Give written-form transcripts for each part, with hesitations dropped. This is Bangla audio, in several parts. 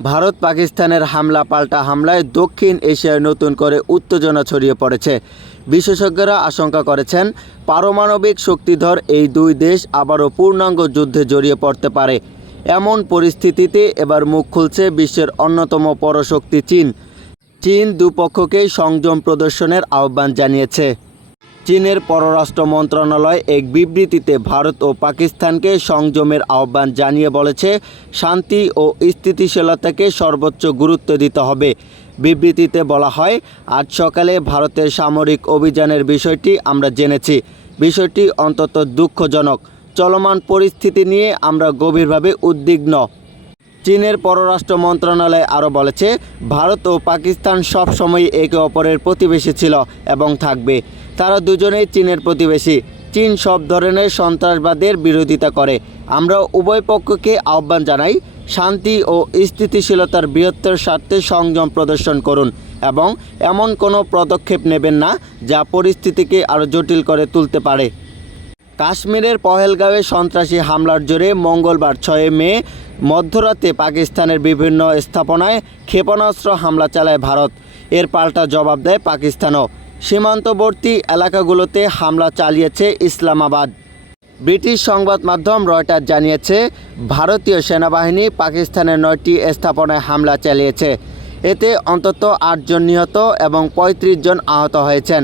ভারত পাকিস্তানের হামলা পাল্টা হামলায় দক্ষিণ এশিয়ায় নতুন করে উত্তেজনা ছড়িয়ে পড়েছে। বিশেষজ্ঞরা আশঙ্কা করেছেন, পারমাণবিক শক্তিধর এই দুই দেশ আবারও পূর্ণাঙ্গ যুদ্ধে জড়িয়ে পড়তে পারে। এমন পরিস্থিতিতে এবার মুখ খুলছে বিশ্বের অন্যতম পরাশক্তি চীন। চীন দুপক্ষকেই সংযম প্রদর্শনের আহ্বান জানিয়েছে। চীনের পররাষ্ট্র মন্ত্রণালয় এক বিবৃতিতে ভারত ও পাকিস্তানকে সংযমের আহ্বান জানিয়ে বলেছে, শান্তি ও স্থিতিশীলতাকে সর্বোচ্চ গুরুত্ব দিতে হবে। বিবৃতিতে বলা হয়, আজ সকালে ভারতের সামরিক অভিযানের বিষয়টি আমরা জেনেছি। বিষয়টি অন্তত দুঃখজনক। চলমান পরিস্থিতি নিয়ে আমরা গভীরভাবে উদ্বিগ্ন। চীনের পররাষ্ট্র মন্ত্রণালয় আরও বলেছে, ভারত ও পাকিস্তান সবসময় একে অপরের প্রতিবেশী ছিল এবং থাকবে। তারা দুজনেই চীনের প্রতিবেশী। চীন সব ধরনের সন্ত্রাসবাদের বিরোধিতা করে। আমরা উভয় পক্ষকে আহ্বান জানাই, শান্তি ও স্থিতিশীলতার বৃহত্তর স্বার্থে সংযম প্রদর্শন করুন এবং এমন কোনো পদক্ষেপ নেবেন না যা পরিস্থিতিকে আরও জটিল করে তুলতে পারে। কাশ্মীরের পহেলগাঁওয়ে সন্ত্রাসী হামলার জেরে মঙ্গলবার 6 মে মধ্যরাতে পাকিস্তানের বিভিন্ন স্থাপনায় ক্ষেপণাস্ত্র হামলা চালায় ভারত। এর পাল্টা জবাব দেয় পাকিস্তানও। সীমান্তবর্তী এলাকাগুলোতে হামলা চালিয়েছে ইসলামাবাদ। ব্রিটিশ সংবাদ মাধ্যম রয়টার্স জানিয়েছে, ভারতীয় সেনাবাহিনী পাকিস্তানের 9টি স্থাপনায় হামলা চালিয়েছে। এতে অন্তত 8 জন নিহত এবং 35 জন আহত হয়েছেন।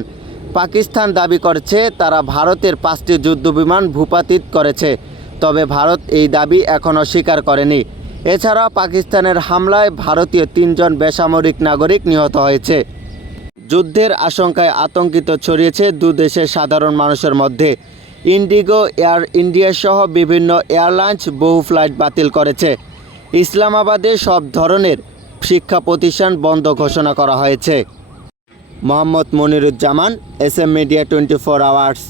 পাকিস্তান দাবি করেছে তারা ভারতের 5টি যুদ্ধবিমান ভূপাতিত করেছে, তবে ভারত এই দাবি এখনও স্বীকার করেনি। এছাড়া পাকিস্তানের হামলায় ভারতীয় 3 জন বেসামরিক নাগরিক নিহত হয়েছে। যুদ্ধের আশঙ্কায় আতঙ্কিত ছড়িয়েছে দুদেশের সাধারণ মানুষের মধ্যে। ইন্ডিগো, এয়ার ইন্ডিয়া সহ বিভিন্ন এয়ারলাইন্স বহু ফ্লাইট বাতিল করেছে। ইসলামাবাদে সব ধরনের শিক্ষা প্রতিষ্ঠান বন্ধ ঘোষণা করা হয়েছে। Mohammad Moniruzzaman, SM media 24 hours.